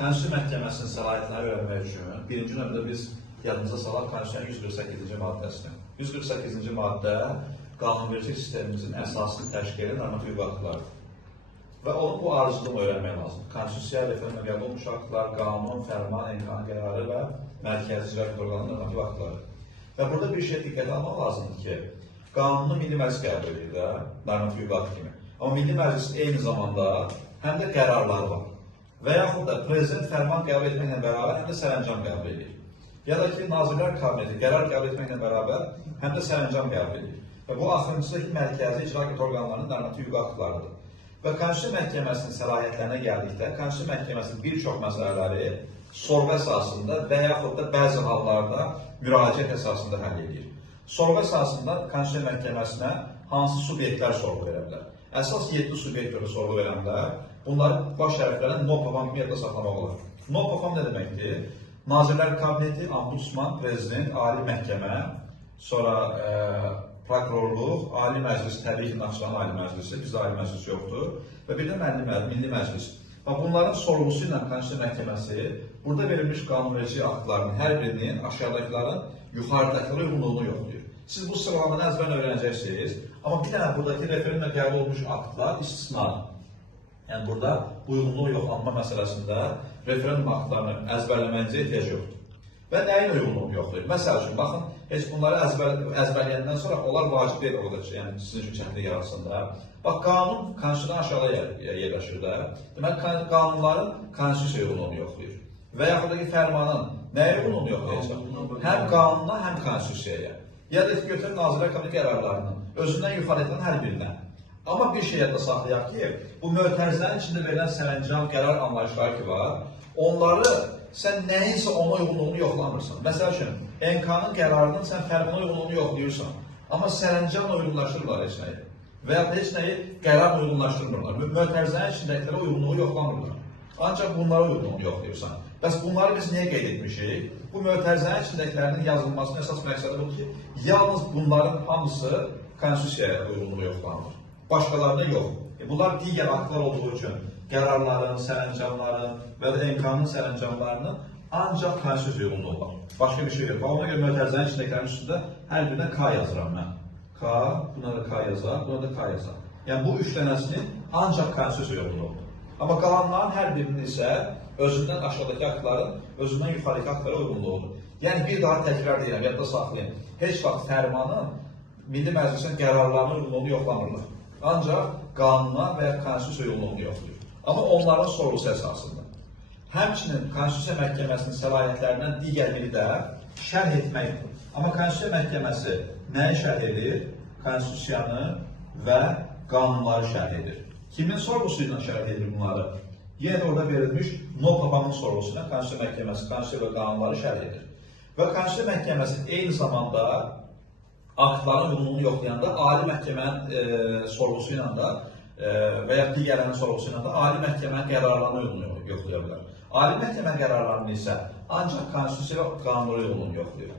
Konstitusiya Məhkəməsinin səlahiyyətlərini öyrənmək üçün birinci növbədə biz yadımıza salaq Konstitusiyanın 148-ci maddəsini. 148-ci maddə qanunverici sistemimizin əsasını təşkil edən normativ hüquqi aktlardır. Və onun bu arzunu öyrənmək lazım. Konstitusiya, referenduma qəbul olmuş aktlar, qanun, fərman, imkan qərarı və mərkəzi icra orqanının normativ aktları. Və burada bir şey diqqətə almaq lazımdır ki, qanunu Milli Məclis qəbul edir də, normativ hüquqi akt kimi. Amma Milli Məclis eyni zamanda həm də qərarları var. Və yaxud da prezident fərman qəbul etməklə bərabər həm də sərəncam qəbul edir. Ya da ki, Nazirlər Kabineti qərar qəbul etməklə bərabər həm də sərəncam qəbul edir. Və bu axırıncıdakı mərkəzi icra orqanlarının normativ hüquqi aktlarıdır. Və Konstitusiya Məhkəməsinin səlahiyyətlərinə gəldikdə, Konstitusiya Məhkəməsinin bir çox məsələləri sorğu əsasında və yaxud da bəzi hallarda müraciət əsasında həll edir. Sorğu əsasında Konstitusiya Məhkəməsinə hansı subyektlər sorğu verə bilər? Əsas 7 subyektlərə sorğu verənlər, bunları baş hərflərlə NOPAFAM kimi yadda saxlamaq olar. NOPAFAM nə deməkdir? Nazirlər Kabineti, Ombudsman, Prezident, Ali Məhkəmə, sonra prokurorluq, Ali Məclis, təbii ki, Naxçıvan Ali Məclisi, bizdə Ali Məclis yoxdur və bir də Milli Məclis. Bunların sorğusu ilə Konstitusiya Məhkəməsi burada verilmiş qanunverici aktlarının hər birinin aşağıdakıların yuxarıdakılara uyğunluğunu yoxlayır. Siz bu sıralamanı əzbərlə öyrənəcəksiniz, amma bir dənə buradakı referendumla qəbul olmuş aktlar istisnadır. Yəni burada uyğunluğu yoxlanma məsələsində referendum aktlarını əzbərləməyinizə ehtiyac yoxdur. Və nəyin uyğunluğunu yoxlayır? Məsəl üçün, baxın, heç bunları əzbərləyəndən sonra onlar vacib deyil orada, yəni sizin üçün çətinlik yaratsında. Bax, qanun Konstitusiyadan aşağıda yerləşir də. Deməli, qanunların Konstitusiya uyğunluğunu yoxlayır. Və yaxud da ki, fərmanın nəyə uyğunluğunu yoxlayacaq? Həm qanuna, həm Konstitusiyaya. Ya da götürün Nazirlər Kabineti qərarlarının özündən yuxarı edən hər birindən. Amma bir şey yadda saxlayaq ki, bu mötərizlərin içində verilən sərəncam qərar anlayışları ki var, onları sən nəyinsə ona uyğunluğunu yoxlamırsan. Məsəl üçün, MK-nın qərarının sən fərmana uyğunluğunu yoxlayırsan, amma sərəncamla uyğunlaşdırırlar heç nəyi. Və ya heç nəyi qərarla uyğunlaşdırmırlar. Mötərizlərin içindəkilərə uyğunluğu yoxlamırlar. Ancaq bunlara uyğunluğunu yoxlayırsan. Bəs bunları biz niyə qeyd etmişik? Bu mötərizlərin içindəkilərinin yazılmasının əsas məqsədi budur ki, yalnız bunların hamısı Konstitusiyaya uyğunluğu yoxlanılır. Başqalarına yox. Bunlar digər aktlar olduğu üçün qərarların, sərəncamların və ya MK-nın sərəncamlarının ancaq Konstitusiyaya uyğunluğu var. Başqa bir şey yox. Ona görə mötərizlərin içindəkilərin üstündə hər birinə K yazıram mən. K, buna da K yazar, buna da K yazar. Yəni bu üç dənəsinin ancaq Konstitusiyaya uyğunluğudur. Amma qalanların hər birinin isə özündən aşağıdakı aktların, özündən yuxarıdakı aktlara uyğunluğudur. Yəni bir daha təkrar deyirəm, yadda saxlayın. Heç vaxt fərmanın Milli Məclisin qərarlarının uyğunluğunu yoxlamırlar. Ancaq qanuna və ya Konstitusiya uyğunluğunu yoxlayır. Amma onların sorğusu əsasında. Həmçinin Konstitusiya Məhkəməsinin səlahiyyətlərindən digər biri də şərh etməkdir. Amma Konstitusiya Məhkəməsi nəyi şərh edir? Konstitusiyanı və qanunları şərh edir. Kimin sorğusu ilə şərh edir bunları? Yenə də orada verilmiş NOPAFAM-ın sorğusu ilə Konstitusiya Məhkəməsi Konstitusiya və qanunları şərh edir. Və Konstitusiya Məhkəməsi eyni zamanda aktların uyğunluğunu yoxlayanda Ali Məhkəmənin sorğusu ilə də və ya digərlərinin sorğusu ilə də Ali Məhkəmənin qərarlarını uyğunluğunu yoxlaya bilər. Ali Məhkəmənin qərarlarını isə ancaq Konstitusiya və qanunlara uyğunluğunu yoxlayır.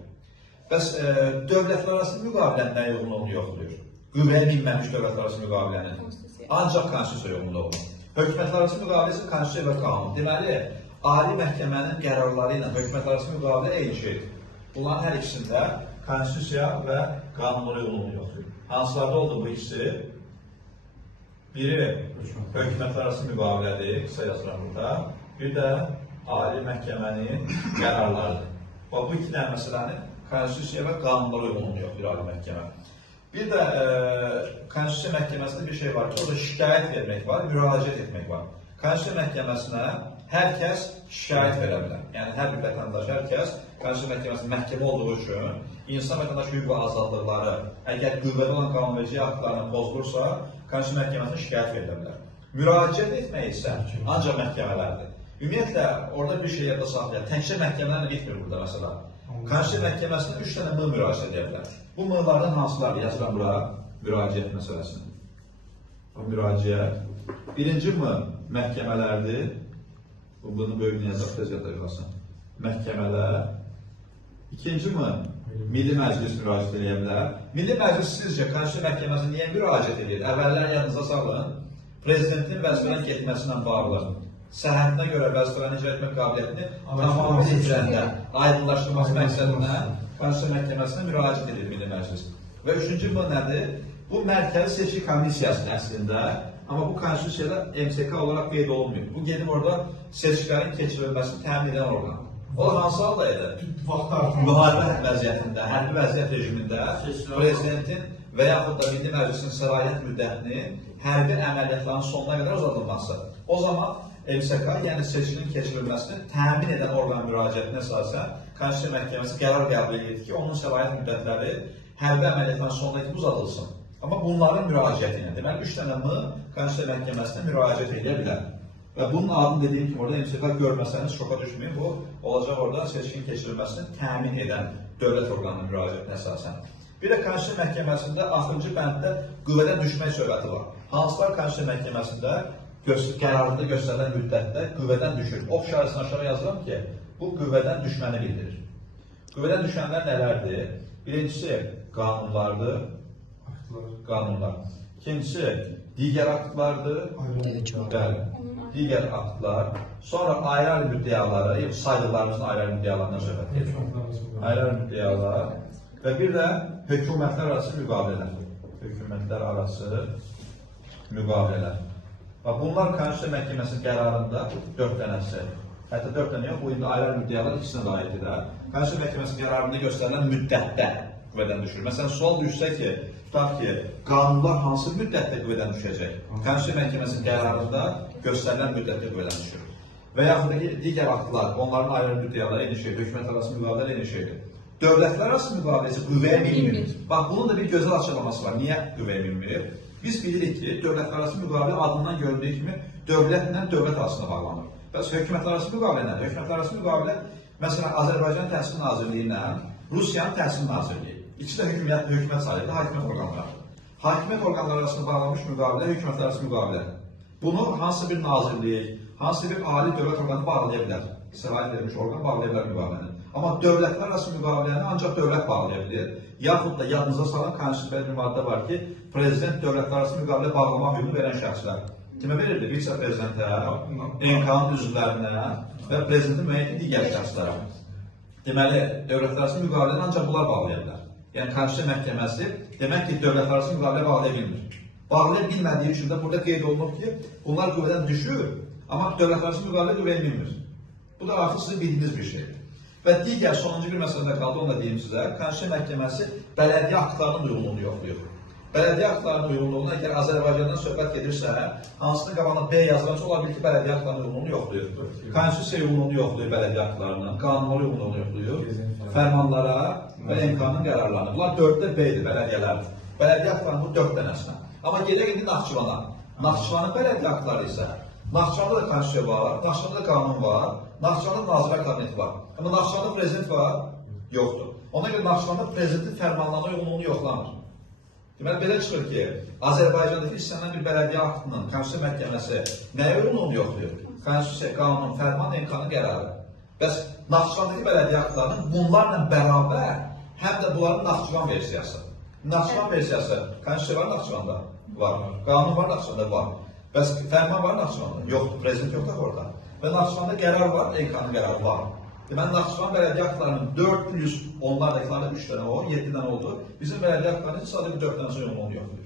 Bəs dövlətlər arası müqavilənin nəyə uyğunluğunu yoxlayır? Qüvvəyə minməmiş dövlətlər arası müqavilənin ancaq Konstitusiya uyğunluğunu. Hökumətlər arası müqavilə isə Konstitusiya və qanun. Deməli, Ali Məhkəmənin qərarları ilə hökumətlər arası müqavilə eyni şeydir. Bunların hər ikisində Konstitusiya və qanunlara uyğunluğunu yoxlayır. Hansılarda oldu bu ikisi? Biri hökumətlər arası müqavilədir, qısa yazıram burada. Bir də Ali Məhkəmənin qərarlarıdır. Bu iki dənə məsələnin Konstitusiya və qanunlara uyğunluğunu yoxlayır Ali Məhkəmə. Bir də Konstitusiya Məhkəməsində bir şey var ki, orada şikayət vermək var, müraciət etmək var. Konstitusiya Məhkəməsinə hər kəs şikayət verə bilər. Yəni, hər bir vətəndaş, hər kəs Konstitusiya Məhkəməsinin məhkəmə olduğu üçün insan vətəndaş hüquq və azadlıqları əgər qüvvədə olan qanunverici aktlarını pozulursa, Konstitusiya Məhkəməsinə şikayət verilə bilər. Müraciət etmək isə ancaq məhkəmələrdir. Ümumiyyətlə, orada bir şey yadda saxlayaq. Təkcə məhkəmələrlə getmir burada məsələ. Konstitusiya Məhkəməsinə 3 dənə müraciət edə bilər. Bu mığlardan hansılardır? Yazıram bura müraciət məsələsini. Bu müraciət. Birinci məhkəmələrdir. Bunu böyük yazaq, tez yadırlasın. Məhkəmələr. İkinci Milli Məclis müraciət edə bilər. Milli Məclis sizcə Konstitusiya Məhkəməsinə niyə müraciət edir? Əvvəllər yadınıza salın. Prezidentin vəzifədən getməsindən bağlı. səhhətinə görə vəzifələrini icra etmə qabiliyyətini tamamilə itirəndə aydınlaşdırması məqsədinə Konstitusiya Məhkəməsinə müraciət edir Milli Məclis. Və üçüncü bu nədir? Bu Mərkəzi Seçki Komissiyasının əslində, amma bu konstitusiyada MSK olaraq qeyd olunmuyor. Bu gedib orada seçkilərin keçirilməsini təmin edən orqan. O da hansı halda edir? Müharibə vəziyyətində, hərbi vəziyyət rejimində prezidentin və yaxud da Milli Məclisin səlahiyyət müddətinin hərbi əməliyyatların sonuna qədər uzadılması. O zaman MSK, yəni seçkinin keçirilməsini təmin edən orqan müraciətinə əsasən Konstitusiya Məhkəməsi qərar qəbul edir ki, onun səlahiyyət müddətləri hərbi əməliyyatların sonuna kimi uzadılsın. Amma bunların müraciəti ilə, deməli 3 dənə Konstitusiya Məhkəməsinə müraciət edə bilər. Və bunun adını dediyim kimi orada MSK görməsəniz şoka düşməyin, bu olacaq orada seçkinin keçirilməsini təmin edən dövlət orqanının müraciətinə əsasən. Bir də Konstitusiya Məhkəməsində 6-cı bənddə qüvvədən düşmək söhbəti var. Hansılar Konstitusiya Məhkəməsində qərarında göstərilən müddətdə qüvvədən düşür. Ox işarəsini aşağı yazıram ki, bu qüvvədən düşməni bildirir. Qüvvədən düşənlər nələrdir? Birincisi qanunlardır, qanunlar. İkincisi digər aktlardır, digər aktlar. Sonra ayrı-ayrı müddəaları, saydıqlarımızın ayrı-ayrı müddəalarından söhbət edir. Ayrı-ayrı müddəalar və bir də hökumətlər arası müqavilələr. Hökumətlər arası müqavilələr. Bunlar Konstitusiya Məhkəməsinin qərarında 4 dənəsi, hətta 4 dənə yox, bu indi ayrı müddəalar ikisinə də aid edir. Konstitusiya Məhkəməsinin qərarında göstərilən müddətdə qüvvədən düşür. Məsələn, sual düşsə ki, tutaq ki, qanunlar hansı müddətdə qüvvədən düşəcək? Konstitusiya Məhkəməsinin qərarında göstərilən müddətdə qüvvədən düşür. Və yaxud da ki, digər aktlar, onların ayrı müddəaları eyni şeydir, hökumət arası müqavilələr eyni şeydir. Dövlətlər arası müqaviləsi qüvvəyə minmir. Bax, bunun da bir gözəl açıqlaması var. Niyə qüvvəyə minmir? Biz bilirik ki, dövlətlər arası müqavilə adından görüldüyü kimi dövlətlə dövlət arasında bağlanır. Bəs hökumətlər arası müqavilə nədir? Hökumətlər arası müqavilə, məsələn, Azərbaycan Təhsil Nazirliyi ilə Rusiyanın Təhsil Nazirliyi. İkisi də hökumət sayılır, hakimiyyət orqanları. Hakimiyyət orqanları arasında bağlanmış müqavilə hökumətlər arası müqavilədir. Bunu hansı bir nazirlik, hansı bir ali dövlət orqanı bağlaya bilər. Səlahiyyət verilmiş orqan bağlaya bilər müqaviləni. Amma dövlətlər arası müqaviləni ancaq dövlət bağlaya bilir. Yaxud da yadınıza salan konstitusiyada bir maddə var ki, prezident dövlətlər arası müqavilə bağlama hüququnu verən şəxslər. Kimə verirdi? Vitse-prezidentə, MK-nın üzvlərinə və prezidentin müəyyən digər şəxslərə. Deməli, dövlətlər arası müqaviləni ancaq bunlar bağlaya bilər. Yəni, Konstitusiya Məhkəməsi demək ki, dövlətlər arası müqavilə bağlaya bilmir. Bağlaya bilmədiyi üçün də burada qeyd olunur ki, bunlar qüvvədən düşür, amma dövlətlər arası müqavilə qüvvəyə minmir. Bu da artıq sizin bildiyiniz bir şeydir. Və digər sonuncu bir məsələdə qaldı, onu da deyim sizə. Konstitusiya Məhkəməsi bələdiyyə aktlarının uyğunluğunu yoxlayır. Bələdiyyə aktlarının uyğunluğuna əgər Azərbaycandan söhbət gedirsə, hansının qabağına B yazılacaq ola bilir ki, bələdiyyə aktlarının uyğunluğunu yoxlayır. Konstitusiya uyğunluğunu yoxlayır bələdiyyə aktlarının, qanunlara uyğunluğunu yoxlayır, fərmanlara və MK-nın qərarlarına. Bunlar 4-də B-dir, bələdiyyələrdir. Bələdiyyə aktlarının bu 4 dənəsinə. Amma gedək indi Naxçıvana. Naxçıvanın bələdiyyə aktları isə Naxçıvanda da konstitusiya var, Naxçıvanda da qanun var, Naxçıvanda Nazirlər Kabineti var. Amma Naxçıvanda prezident var, yoxdur. Ona görə Naxçıvanda prezidentin fərmanlarına uyğunluğunu yoxlamır. Deməli, belə çıxır ki, Azərbaycandakı istənilən bir bələdiyyə aktının Konstitusiya Məhkəməsi nəyə uyğunluğunu yoxlayır? Konstitusiya, qanun, fərman, MK-nın qərarı. Bəs Naxçıvandakı bələdiyyə aktlarının bunlarla bərabər həm də bunların Naxçıvan versiyası. Naxçıvan versiyası, konstitusiya var Naxçıvanda? Var. Qanun var Naxçıvanda? Var. Bəs fərman var Naxçıvanda? Yoxdur, prezident yoxdur orada. Və Naxçıvanda qərar var, MK-nın qərarı var. Deməli, Naxçıvan bələdiyyə aktlarının 400, onlardakılarında 3 dənə o, 7 dənə oldu. Bizim bələdiyyə aktlarının sadəcə 4 dənəsi uyğunluğunu yoxdur.